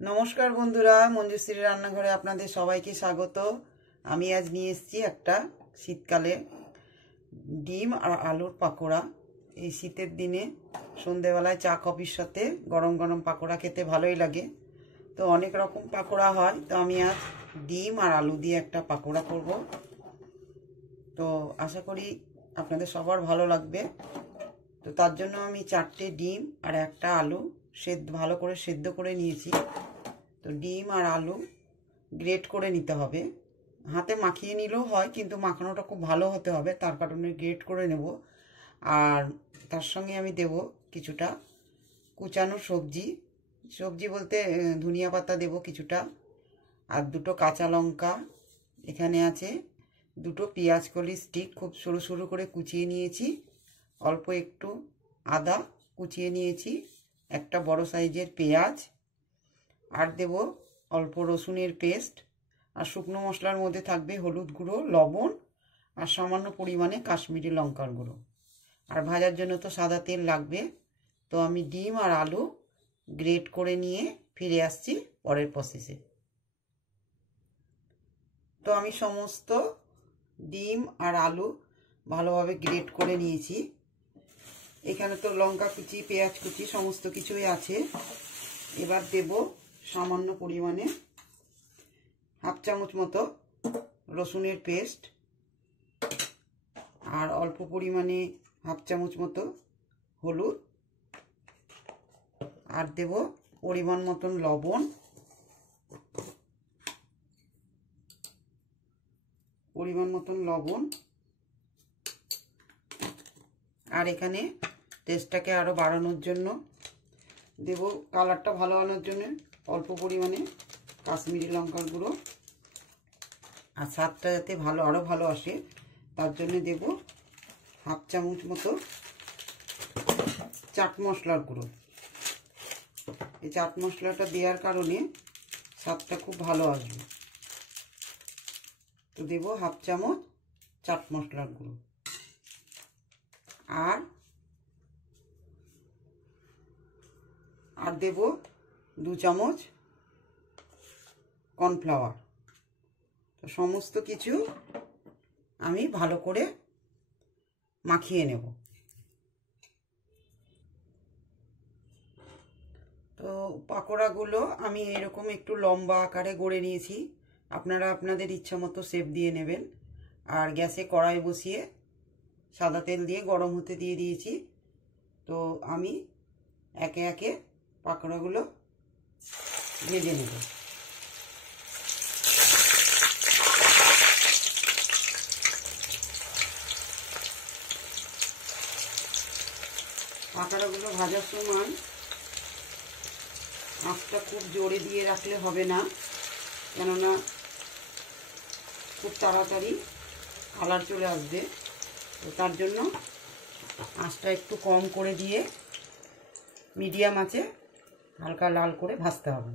नमस्कार बंधुरा मंजुश्री रान्नाघरे आपनादेर सबाइके स्वागत। आमी आज निये एसेछि एकटा शीतकाले डिम और आलुर पाकोड़ा। এই শীতের দিনে সন্ধ্যাবেলায় চা কফির সাথে গরম গরম পাকোড়া খেতে ভালোই লাগে। তো অনেক রকম পাকোড়া হয়, তো আমি আজ ডিম আর আলু দিয়ে একটা পাকোড়া করব। তো আশা করি আপনাদের সবার ভালো লাগবে। তো তার জন্য আমি 4টে ডিম আর একটা আলু ভালো করে সেদ্ধ করে নিয়েছি। তো ডিম আর আলু গ্রেট করে নিতে হবে, হাতে মাখিয়ে নিলেও হয়, কিন্তু মাখানোটা খুব ভালো হতে হবে, তার কারণে গ্রেট করে নেব। আর তার সঙ্গে আমি দেব কিছুটা কুচানো সবজি বলতে ধনিয়া পাতা দেব কিছুটা, আর দুটো কাঁচা লঙ্কা, এখানে আছে দুটো পেঁয়াজ কলি স্টিক খুব সরু সরু করে কুচিয়ে নিয়েছি, অল্প একটু আদা কুচিয়ে নিয়েছি, একটা বড় সাইজের পেঁয়াজ, আর দেব অল্প রসুনের পেস্ট, আর শুকনো মশলার মধ্যে থাকবে হলুদ গুঁড়ো, লবণ আর সামান্য পরিমাণে কাশ্মীরি লঙ্কার গুঁড়ো। আর ভাজার জন্য তো সাদা তেল লাগবে। তো আমি ডিম আর আলু গ্রেট করে নিয়ে ফিরে আসছি পরের প্রসেসে। তো আমি সমস্ত ডিম আর আলু ভালোভাবে গ্রেট করে নিয়েছি। এখানে তো লঙ্কা কুচি, পেঁয়াজ কুচি সমস্ত কিছুই আছে। এবার দেব সামান্য পরিমাণে হাফ চামচ মতো রসুনের পেস্ট, আর অল্প পরিমাণে হাফ চামচ মতো হলুদ, আর দেব পরিমাণ মতন লবণ, আর এখানে টেস্টটাকে আরো বাড়ানোর জন্য দেব, কালারটা ভালো আনার জন্য অল্প পরিমাণে কাশ্মীরি লঙ্কার গুঁড়ো, আর স্বাদটা যাতে আরো ভালো আসে তার জন্য দেব হাফ চামচ মতো চাট মশলার গুঁড়ো। এই চাট মশলাটা দেওয়ার কারণে স্বাদটা খুব ভালো আসবে। তো দেব হাফ চামচ চাট মশলার গুঁড়ো, আর দেব 2 চামচ কর্নফ্লাওয়ার। তো সমস্ত কিছু আমি ভালো করে মাখিয়ে নেব। তো পাকোড়াগুলো আমি এরকম একটু লম্বা আকারে গড়ে নিয়েছি, আপনারা আপনাদের ইচ্ছা মতো শেপ দিয়ে নেবেন। আর গ্যাসে কড়াই বসিয়ে সাদা তেল দিয়ে গরম হতে দিয়ে দিয়েছি। তো আমি একে একে পাকোড়াগুলো ভেজে নেব। পাকোড়াগুলো ভাজার সময় আঁচটা খুব জোরে দিয়ে রাখলে হবে না, কেননা খুব তাড়াতাড়ি কালার চলে আসবে। তো তার জন্য আঁচটা একটু কম করে দিয়ে মিডিয়াম আঁচে হালকা লাল করে ভাজতে হবে।